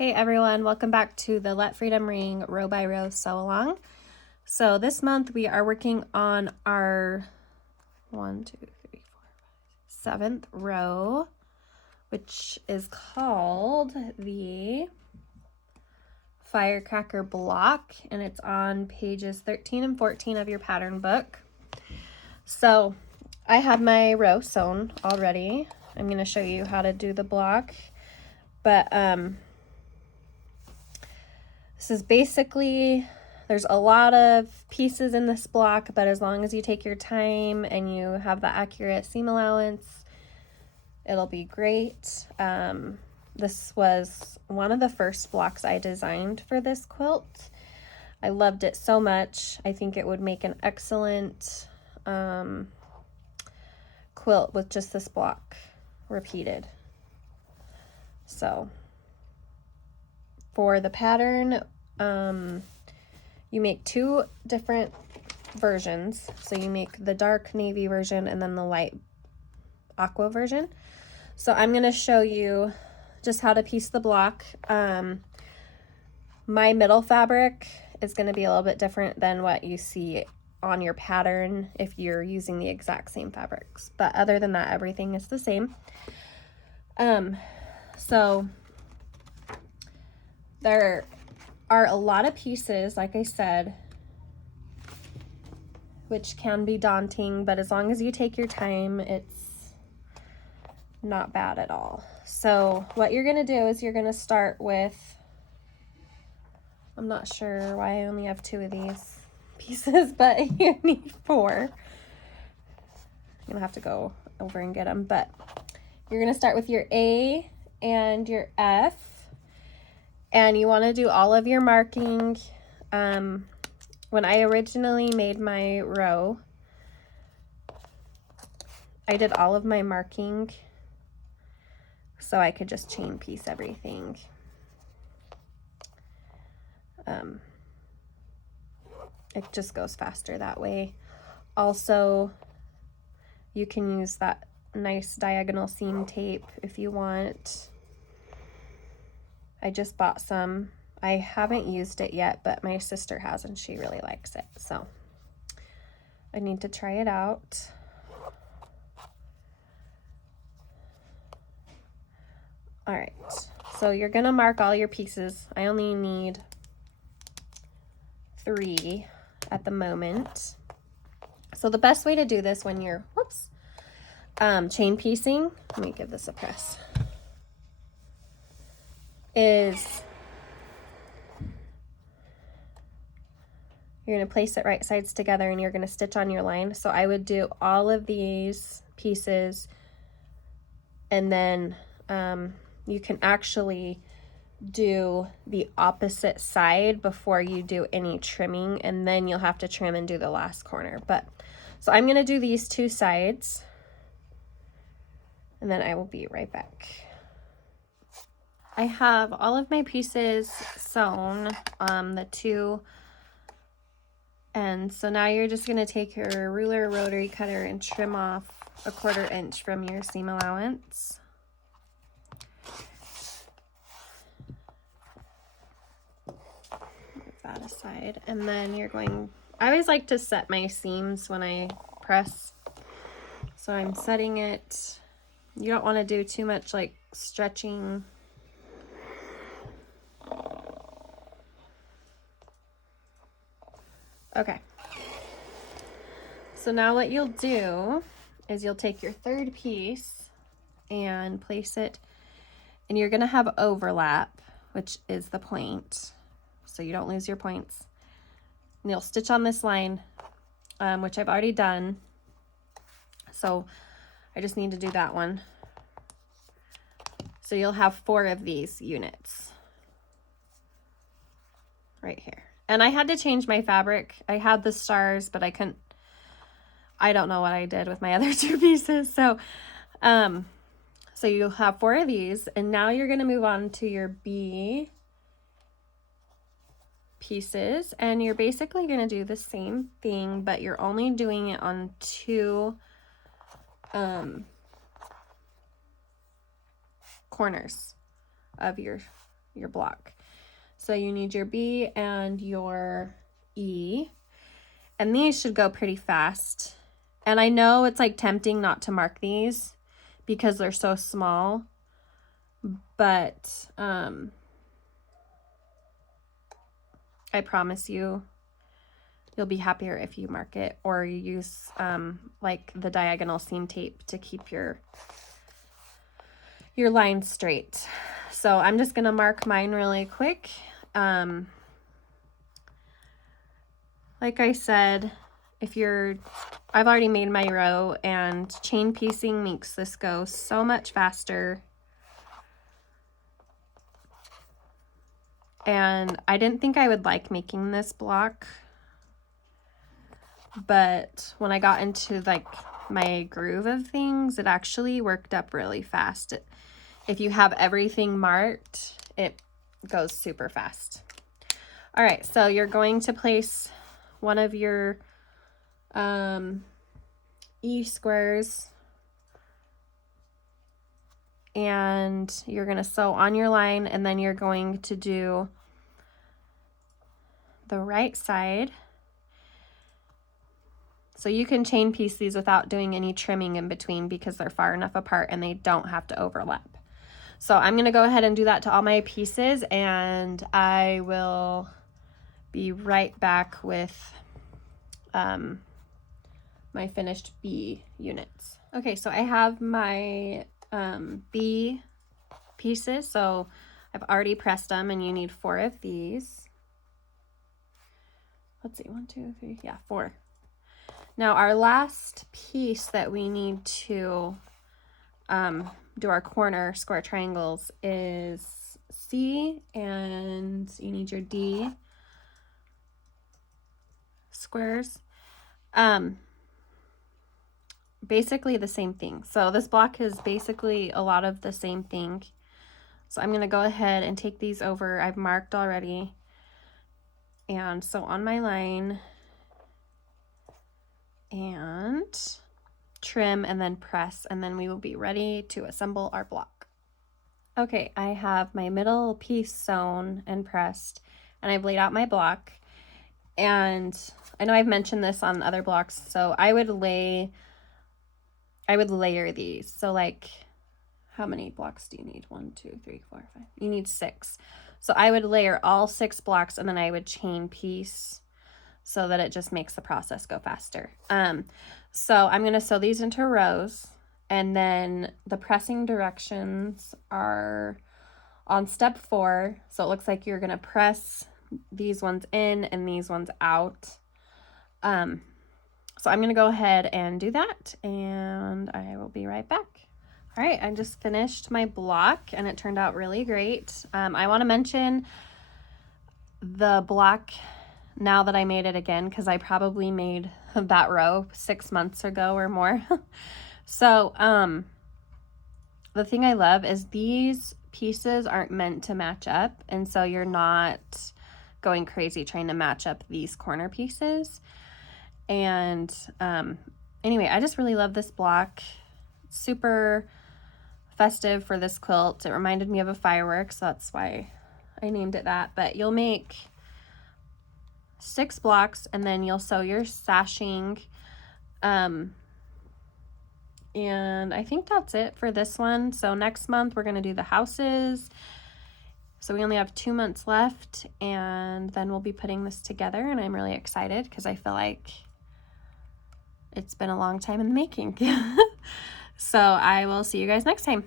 Hey everyone, welcome back to the Let Freedom Ring row by row sew along. So this month we are working on our 7th row, which is called the Firecracker block, and it's on pages 13 and 14 of your pattern book. So I have my row sewn already. I'm going to show you how to do the block, but this is basically, there's a lot of pieces in this block, but as long as you take your time and you have the accurate seam allowance, it'll be great. This was one of the first blocks I designed for this quilt. I loved it so much. I think it would make an excellent quilt with just this block repeated. So for the pattern, you make two different versions. So you make the dark navy version and then the light aqua version. So I'm going to show you just how to piece the block. My middle fabric is going to be a little bit different than what you see on your pattern if you're using the exact same fabrics. But other than that, everything is the same. So there are a lot of pieces, like I said, which can be daunting, but as long as you take your time, it's not bad at all. So what you're going to do is you're going to start with, I'm not sure why I only have 2 of these pieces, but you need 4. I'm going to have to go over and get them, but you're going to start with your A and your F. And you want to do all of your marking. When I originally made my row, I did all of my marking so I could just chain piece everything. It just goes faster that way. Also, you can use that nice diagonal seam tape if you want. I just bought some. I haven't used it yet, but my sister has and she really likes it. So I need to try it out. All right, so you're gonna mark all your pieces. I only need 3 at the moment. So the best way to do this when you're, chain piecing, let me give this a press, is you're going to place it right sides together and you're going to stitch on your line. So I would do all of these pieces, and then you can actually do the opposite side before you do any trimming, and then you'll have to trim and do the last corner. But so I'm going to do these 2 sides, and then I will be right back. I have all of my pieces sewn, the 2 ends. So now you're just going to take your ruler rotary cutter and trim off 1/4 inch from your seam allowance. Move that aside. And then you're going, I always like to set my seams when I press. So I'm setting it. You don't want to do too much like stretching. Okay, so now what you'll do is you'll take your 3rd piece and place it, and you're going to have overlap, which is the point, so you don't lose your points. And you'll stitch on this line, which I've already done, so I just need to do that one. So you'll have 4 of these units right here. And I had to change my fabric. I had the stars, but I couldn't, I don't know what I did with my other 2 pieces. So, so you'll have 4 of these, and now you're gonna move on to your B pieces, and you're basically gonna do the same thing, but you're only doing it on 2 corners of your your block. So you need your B and your E, and these should go pretty fast. And I know it's like tempting not to mark these because they're so small, but I promise you, you'll be happier if you mark it, or you use like the diagonal seam tape to keep your lines straight. So I'm just gonna mark mine really quick. Like I said, I've already made my row, and chain piecing makes this go so much faster. And I didn't think I would like making this block, but when I got into like my groove of things, it actually worked up really fast. If you have everything marked, it goes super fast. All right, so you're going to place one of your E squares, and you're going to sew on your line, and then you're going to do the right side. So you can chain piece these without doing any trimming in between because they're far enough apart and they don't have to overlap. So I'm going to go ahead and do that to all my pieces, and I will be right back with my finished B units. Okay, so I have my B pieces, so I've already pressed them, and you need 4 of these. Let's see, 1, 2, 3, yeah, 4. Now our last piece that we need to do our corner square triangles is C, and you need your D squares. Basically the same thing. So this block is basically a lot of the same thing. So I'm going to go ahead and take these over. I've marked already. And so on my line, and trim, and then press, and then we will be ready to assemble our block. Okay, I have my middle piece sewn and pressed, and I've laid out my block. And I know I've mentioned this on other blocks, so I would layer these. So like, how many blocks do you need? 1, 2, 3, 4, 5. You need 6. So I would layer all 6 blocks, and then I would chain piece so that it just makes the process go faster. So I'm going to sew these into rows, and then the pressing directions are on step 4. So it looks like you're going to press these ones in and these ones out. So I'm going to go ahead and do that, and I will be right back. All right, I just finished my block, and it turned out really great. I want to mention the block now that I made it again, because I probably made that row 6 months ago or more. So the thing I love is these pieces aren't meant to match up, and so you're not going crazy trying to match up these corner pieces. And anyway, I just really love this block. Super festive for this quilt. It reminded me of a firework, so that's why I named it that. But you'll make 6 blocks, and then you'll sew your sashing. And I think that's it for this one. So next month we're going to do the houses. So we only have 2 months left, and then we'll be putting this together, and I'm really excited because I feel like it's been a long time in the making. So I will see you guys next time.